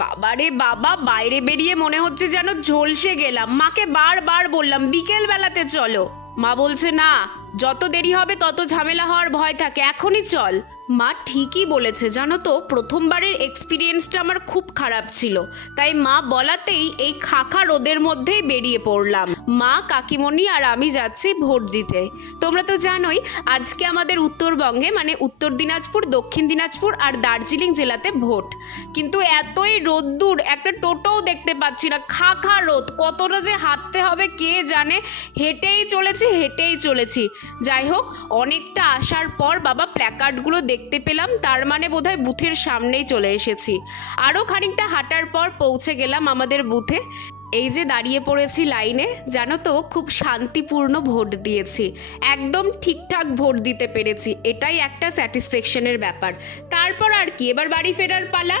বাবারে বাবা, বাইরে বেরিয়ে মনে হচ্ছে যেন ঝলসে গেলাম। মাকে বারবার বললাম বিকেল বেলাতে চলো, মা বলছে না, যত দেরি হবে তত ঝামেলা হওয়ার ভয় থাকে, এখনই চল। মা ঠিকই বলেছে, জানো তো প্রথমবারের এক্সপিরিয়েন্সটা আমার খুব খারাপ ছিল, তাই মা বলাতেই এই খাখা রোদের মধ্যেই বেরিয়ে পড়লাম। মা, কাকিমণি আর আমি যাচ্ছি ভোট দিতে। তোমরা তো জানোই আজকে আমাদের উত্তরবঙ্গে মানে উত্তর দিনাজপুর, দক্ষিণ দিনাজপুর আর দার্জিলিং জেলাতে ভোট। কিন্তু এতই রোদ্দুর, একটা টোটোও দেখতে পাচ্ছি না, খাখা রোদ, কতটা যে হাঁটতে হবে কে জানে। হেঁটেই চলেছি। যাই হোক, অনেকটা আসার পর বাবা প্ল্যাকার্ডগুলো দেখতে পেলাম, তার মানে বোধহয় বুথের সামনেই চলে এসেছি। আরও খানিকটা হাঁটার পর পৌঁছে গেলাম আমাদের বুথে। এই যে দাঁড়িয়ে পড়েছি লাইনে, জানো তো খুব শান্তিপূর্ণ ভোট দিয়েছি, একদম ঠিকঠাক ভোট দিতে পেরেছি, এটাই একটা স্যাটিসফ্যাকশনের ব্যাপার। তারপর আর কি, এবার বাড়ি ফেরার পালা।